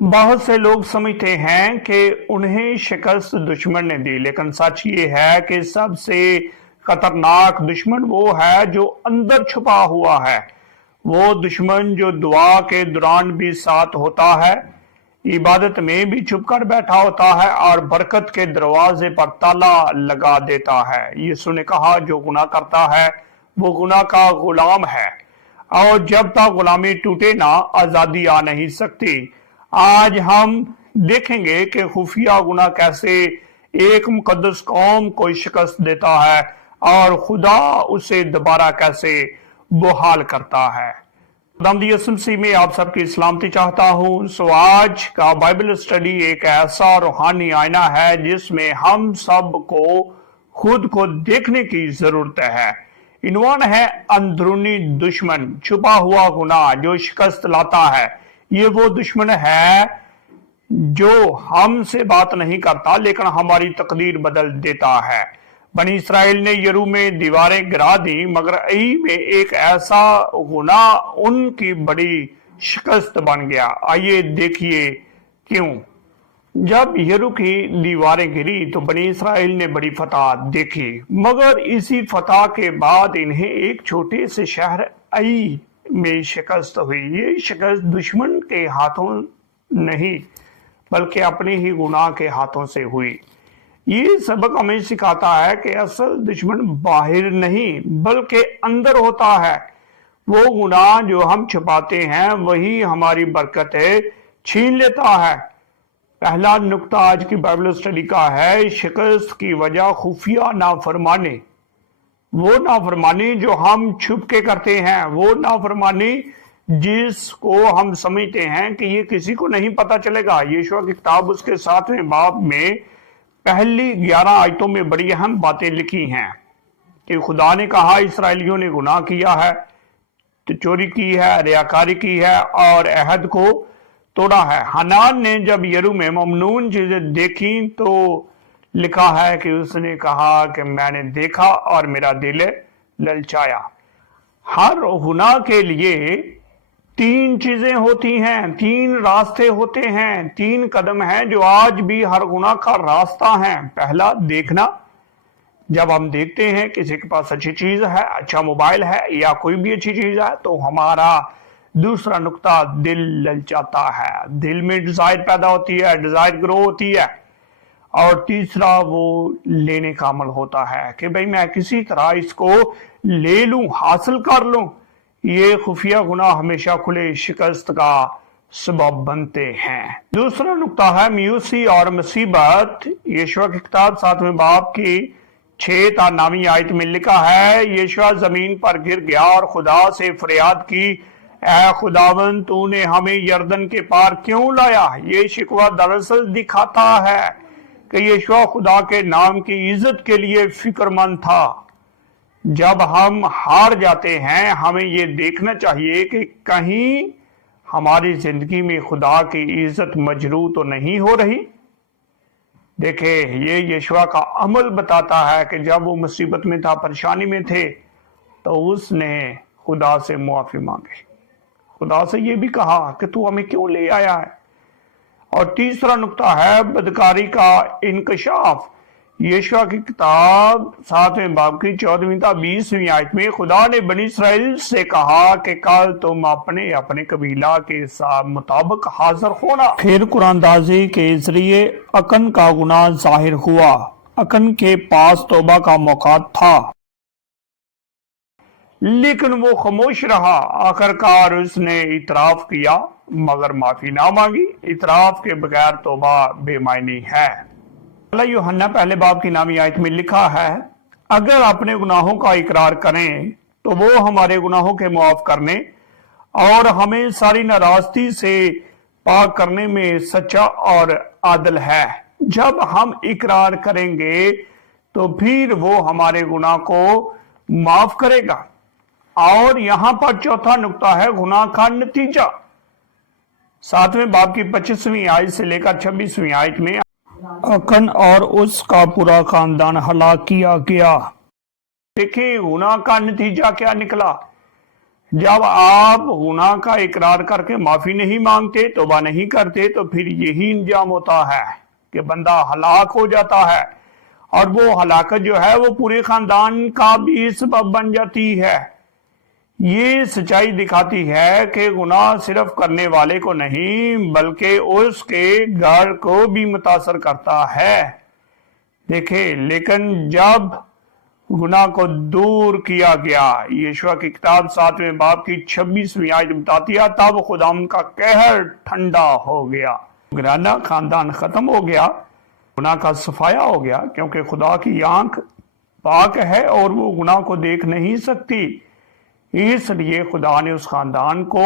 बहुत से लोग समझते हैं कि उन्हें शिकस्त दुश्मन ने दी, लेकिन सच ये है कि सबसे खतरनाक दुश्मन वो है जो अंदर छुपा हुआ है। वो दुश्मन जो दुआ के दौरान भी साथ होता है, इबादत में भी छुप कर बैठा होता है और बरकत के दरवाजे पर ताला लगा देता है। यीशु ने कहा, जो गुनाह करता है वो गुनाह का गुलाम है, और जब तक गुलामी टूटे ना आजादी आ नहीं सकती। आज हम देखेंगे कि खुफिया गुनाह कैसे एक मुकद्दस कौम को शिकस्त देता है और खुदा उसे दोबारा कैसे बहाल करता है। खुदावंद यीशु मसीह में आप सबकी सलामती चाहता हूँ। आज का बाइबल स्टडी एक ऐसा रूहानी आईना है जिसमें हम सब को खुद को देखने की जरूरत है। इन्वान है अंदरूनी दुश्मन, छुपा हुआ गुनाह जो शिकस्त लाता है। ये वो दुश्मन है जो हमसे बात नहीं करता लेकिन हमारी तकदीर बदल देता है। बनी इसराइल ने यरू में दीवारें गिरा दी, मगर आई में एक ऐसा गुनाह उनकी बड़ी शिकस्त बन गया। आइए देखिए क्यों। जब यरू की दीवारें गिरी तो बनी इसराइल ने बड़ी फतह देखी, मगर इसी फतह के बाद इन्हें एक छोटे से शहर आई में शिकस्त हुई। ये शिकस्त दुश्मन के हाथों नहीं बल्कि अपने ही गुनाह के हाथों से हुई। ये सबक हमें सिखाता है कि असल दुश्मन बाहर नहीं बल्कि अंदर होता है। वो गुनाह जो हम छुपाते हैं वही हमारी बरकत छीन लेता है। पहला नुक्ता आज की बाइबल स्टडी का है, शिकस्त की वजह खुफिया नाफरमानी। वो नाफरमानी जो हम छुप के करते हैं, वो नाफरमानी जिसको हम समझते हैं कि ये किसी को नहीं पता चलेगा। यीशुआ की किताब उसके 7वें बाब में पहली 11 आयतों में बड़ी अहम बातें लिखी हैं कि खुदा ने कहा, इसराइलियों ने गुनाह किया है, तो चोरी की है, रियाकारी की है और अहद को तोड़ा है। हनान ने जब यरू में ममनून चीजें देखी तो लिखा है कि उसने कहा कि मैंने देखा और मेरा दिल ललचाया। हर गुनाह के लिए 3 चीजें होती हैं, 3 रास्ते होते हैं, 3 कदम हैं जो आज भी हर गुनाह का रास्ता है। पहला, देखना। जब हम देखते हैं किसी के पास अच्छी चीज है, अच्छा मोबाइल है या कोई भी अच्छी चीज है, तो हमारा दूसरा नुक्ता दिल ललचाता है। दिल में डिजायर पैदा होती है, डिजायर ग्रो होती है। और तीसरा वो लेने का अमल होता है कि भाई मैं किसी तरह इसको ले लूं, हासिल कर लूं। ये खुफिया गुनाह हमेशा खुले शिकस्त का सबब बनते हैं। दूसरा नुक्ता है मायूसी और मुसीबत। यीशुआ की किताब 7वें बाब की 6 ता 9वीं आयत में लिखा है, यीशुआ जमीन पर गिर गया और खुदा से फरियाद की, ऐ खुदावन तूने हमें यरदन के पार क्यों लाया। ये शिकवा दरअसल दिखाता है कि यीशुआ खुदा के नाम की इज्जत के लिए फिक्रमंद था। जब हम हार जाते हैं हमें ये देखना चाहिए कि कहीं हमारी जिंदगी में खुदा की इज्जत मजरू तो नहीं हो रही। देखे, ये यीशुआ का अमल बताता है कि जब वो मुसीबत में था, परेशानी में थे, तो उसने खुदा से मुआफी मांगी। खुदा से ये भी कहा कि तू हमें क्यों ले आया है। और तीसरा नुक्ता है बदकारी का इंकशाफ। यीशुआ की किताब 7वें बाब की 14वीं ता 20वीं आयत में खुदा ने बनी इसराइल से कहा कि कल तुम अपने अपने कबीला के मुताबिक हाजिर होना। फिर कुरानदाजी के जरिए अकन का गुनाह जाहिर हुआ। अकन के पास तौबा का मौका था लेकिन वो खामोश रहा। आखिरकार उसने इतराफ किया मगर माफी ना मांगी। इतराफ के बगैर तौबा बेमायनी है। यूहन्ना पहले बाब की 9वीं आयत में लिखा है, अगर अपने गुनाहों का इकरार करें तो वो हमारे गुनाहों के मुआफ करने और हमें सारी नाराजगी से पाक करने में सच्चा और आदल है। जब हम इकरार करेंगे तो फिर वो हमारे गुनाह को माफ करेगा। और यहां पर चौथा नुक्ता है गुनाह का नतीजा। 7वें बाब की 25वीं आयत से लेकर 26वीं आयत में अकन और उसका पूरा खानदान हलाक किया गया। देखिए गुनाह का नतीजा क्या निकला। جب آپ گناہ کا اقرار کر کے معافی نہیں مانگتے، توبہ نہیں کرتے، تو پھر یہی انجام ہوتا ہے کہ بندہ ہلاک ہو جاتا ہے، اور وہ ہلاکت جو ہے وہ پورے خاندان کا بھی سبب بن جاتی ہے۔ یہ سچائی دکھاتی ہے کہ گناہ صرف کرنے والے کو نہیں بلکہ اس کے گھر کو بھی متاثر کرتا ہے۔ دیکھیں، لیکن جب گناہ کو دور کیا گیا، یشوع کی کتاب 7ویں باب کی 26ویں آیت بتاتی ہے، تب خدا کا قہر ٹھنڈا ہو گیا، گرانا خاندان ختم ہو گیا، گناہ کا صفایا ہو گیا، کیونکہ خدا کی آنکھ پاک ہے اور وہ گناہ کو دیکھ نہیں سکتی۔ اس لیے خدا نے اس خاندان کو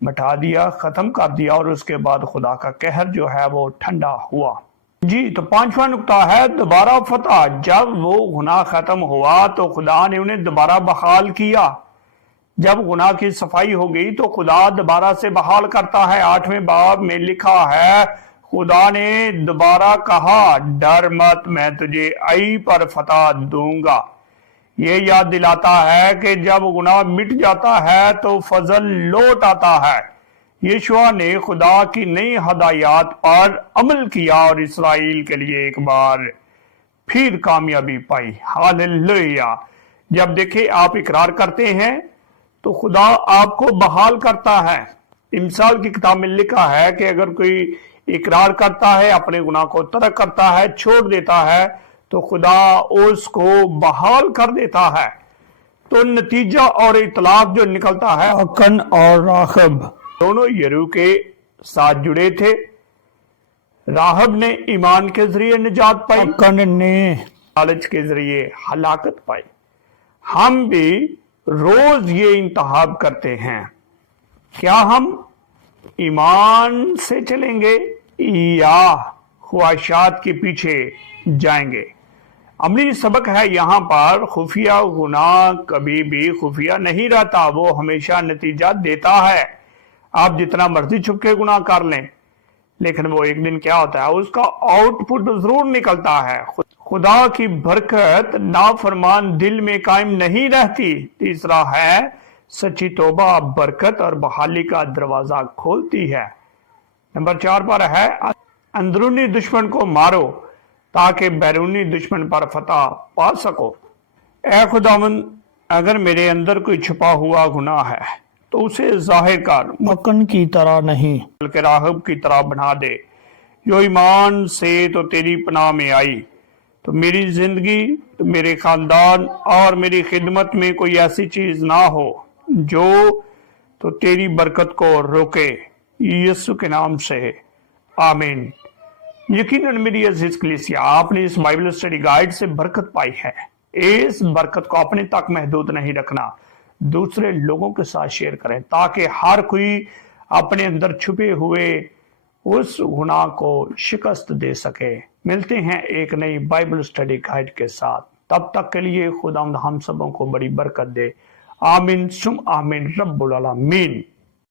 مٹا دیا، ختم کر دیا، اور اس کے بعد خدا کا قہر جو ہے وہ ٹھنڈا ہوا۔ جی، تو 5واں نقطہ ہے دوبارہ فتح۔ جب وہ گناہ ختم ہوا تو خدا نے انہیں دوبارہ بحال کیا۔ جب گناہ کی صفائی ہو گئی تو خدا دوبارہ سے بحال کرتا ہے۔ 8ویں باب میں لکھا ہے، خدا نے دوبارہ کہا، ڈر مت، میں تجھے ای پر فتح دوں گا۔ یہ یاد دلاتا ہے کہ جب گناہ مٹ جاتا ہے تو فضل لوٹ آتا ہے۔ یشوع نے خدا کی نئی ہدایات پر عمل کیا اور اسرائیل کے لیے ایک بار پھر کامیابی پائی۔ ہاللویا! جب دیکھیں آپ اقرار کرتے ہیں تو خدا آپ کو بحال کرتا ہے۔ امثال کی کتاب میں لکھا ہے کہ اگر کوئی اقرار کرتا ہے، اپنے گناہ کو ترک کرتا ہے، چھوڑ دیتا ہے، تو خدا اس کو بحال کر دیتا ہے۔ تو نتیجہ اور اطلاق جو نکلتا ہے، اکن اور راہب دونوں یرو کے ساتھ جڑے تھے۔ راہب نے ایمان کے ذریعے نجات پائی، اکن نے لالچ کے ذریعے ہلاکت پائی۔ ہم بھی روز یہ انتخاب کرتے ہیں، کیا ہم ایمان سے چلیں گے یا خواہشات کے پیچھے جائیں گے؟ عملی سبق ہے یہاں پر، خفیہ گناہ کبھی بھی خفیہ نہیں رہتا، وہ ہمیشہ نتیجہ دیتا ہے۔ آپ جتنا مرضی چھپ کے گناہ کر لیں، لیکن وہ ایک دن کیا ہوتا ہے، اس کا آؤٹ پٹ ضرور نکلتا ہے۔ خدا کی برکت نافرمان دل میں قائم نہیں رہتی۔ تیسرا ہے، سچی توبہ برکت اور بحالی کا دروازہ کھولتی ہے۔ نمبر 4 پر ہے، اندرونی دشمن کو مارو تاکہ بیرونی دشمن پر فتح پا سکو۔ اے خداوند، اگر میرے اندر کوئی چھپا ہوا گناہ ہے تو اسے ظاہر کر، مکن کی طرح نہیں بلکہ راہب کی طرح بنا دے، جو ایمان سے تو تیری پناہ میں آئی۔ تو میری زندگی، تو میرے خاندان اور میری خدمت میں کوئی ایسی چیز نہ ہو جو تو تیری برکت کو روکے، یسوع کے نام سے آمین۔ یقیناً میری عزیز کلیسیا، آپ نے اس بائبل اسٹڈی گائیڈ سے برکت پائی ہے۔ اس برکت کو اپنے تک محدود نہیں رکھنا، دوسرے لوگوں کے ساتھ شیئر کریں تاکہ ہر کوئی اپنے اندر چھپے ہوئے اس گناہ کو شکست دے سکے۔ ملتے ہیں ایک نئی بائبل اسٹڈی گائیڈ کے ساتھ، تب تک کے لیے خدا ہم سبوں کو بڑی برکت دے۔ آمین سم آمین رب العالمین۔